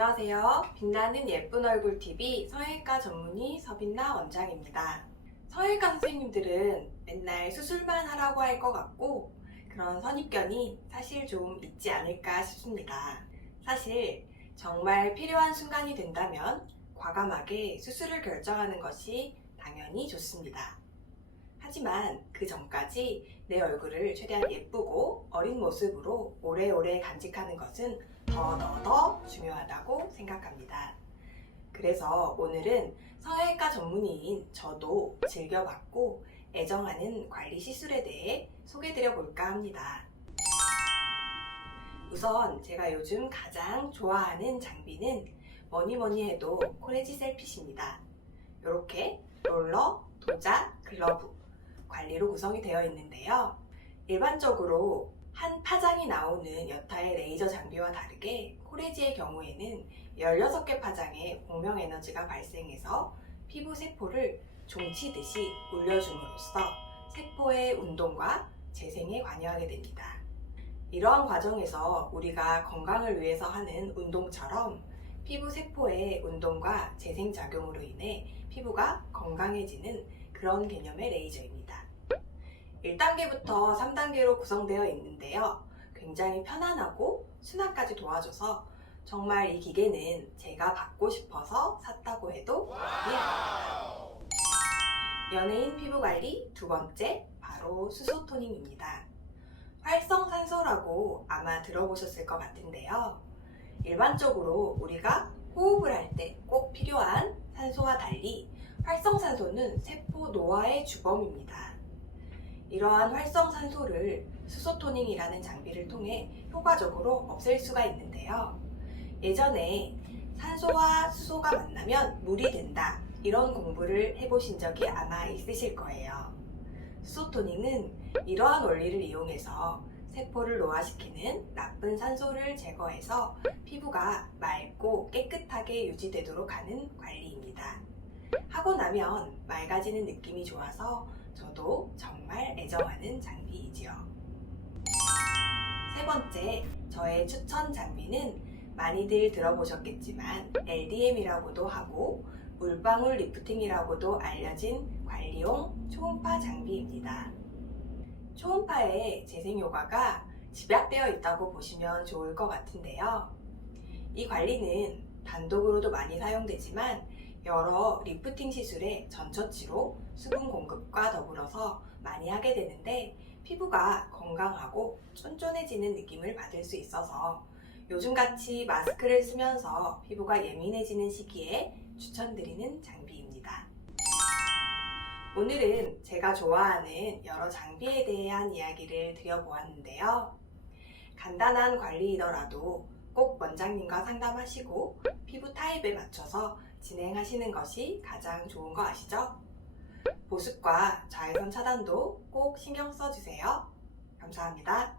안녕하세요. 빛나는 예쁜 얼굴 TV 성형외과 전문의 서빈나 원장입니다. 성형외과 선생님들은 맨날 수술만 하라고 할 것 같고 그런 선입견이 사실 좀 있지 않을까 싶습니다. 사실 정말 필요한 순간이 된다면 과감하게 수술을 결정하는 것이 당연히 좋습니다. 하지만 그 전까지 내 얼굴을 최대한 예쁘고 어린 모습으로 오래오래 간직하는 것은 더 더 더 중요하다고 생각합니다. 그래서 오늘은 성형외과 전문의인 저도 즐겨봤고 애정하는 관리 시술에 대해 소개드려 볼까 합니다. 우선 제가 요즘 가장 좋아하는 장비는 뭐니 뭐니 해도 코레지 셀핏입니다. 이렇게 롤러, 도자, 글러브, 관리로 구성이 되어 있는데요. 일반적으로 한 파장이 나오는 여타의 레이저 장비와 다르게 코레지의 경우에는 16개 파장의 공명 에너지가 발생해서 피부 세포를 종치듯이 울려줌으로써 세포의 운동과 재생에 관여하게 됩니다. 이러한 과정에서 우리가 건강을 위해서 하는 운동처럼 피부 세포의 운동과 재생 작용으로 인해 피부가 건강해지는 그런 개념의 레이저입니다. 1단계부터 3단계로 구성되어 있는데요. 굉장히 편안하고 순환까지 도와줘서 정말 이 기계는 제가 받고 싶어서 샀다고 해도 과언이 아닙니다. 연예인 피부 관리 두 번째 바로 수소 토닝입니다. 활성산소라고 아마 들어보셨을 것 같은데요. 일반적으로 우리가 호흡을 할 때 꼭 필요한 산소와 달리 활성산소는 세포 노화의 주범입니다. 이러한 활성산소를 수소토닝이라는 장비를 통해 효과적으로 없앨 수가 있는데요. 예전에 산소와 수소가 만나면 물이 된다. 이런 공부를 해보신 적이 아마 있으실 거예요. 수소토닝은 이러한 원리를 이용해서 세포를 노화시키는 나쁜 산소를 제거해서 피부가 맑고 깨끗하게 유지되도록 하는 관리입니다. 하고 나면 맑아지는 느낌이 좋아서 저도 정말 애정하는 장비이지요. 세 번째, 저의 추천 장비는 많이들 들어보셨겠지만 LDM이라고도 하고 물방울 리프팅이라고도 알려진 관리용 초음파 장비입니다. 초음파의 재생 효과가 집약되어 있다고 보시면 좋을 것 같은데요. 이 관리는 단독으로도 많이 사용되지만 여러 리프팅 시술의 전처치로 수분 공급과 더불어서 많이 하게 되는데 피부가 건강하고 쫀쫀해지는 느낌을 받을 수 있어서 요즘같이 마스크를 쓰면서 피부가 예민해지는 시기에 추천드리는 장비입니다. 오늘은 제가 좋아하는 여러 장비에 대한 이야기를 드려보았는데요. 간단한 관리이더라도 꼭 원장님과 상담하시고 피부 타입에 맞춰서 진행하시는 것이 가장 좋은 거 아시죠? 보습과 자외선 차단도 꼭 신경 써주세요. 감사합니다.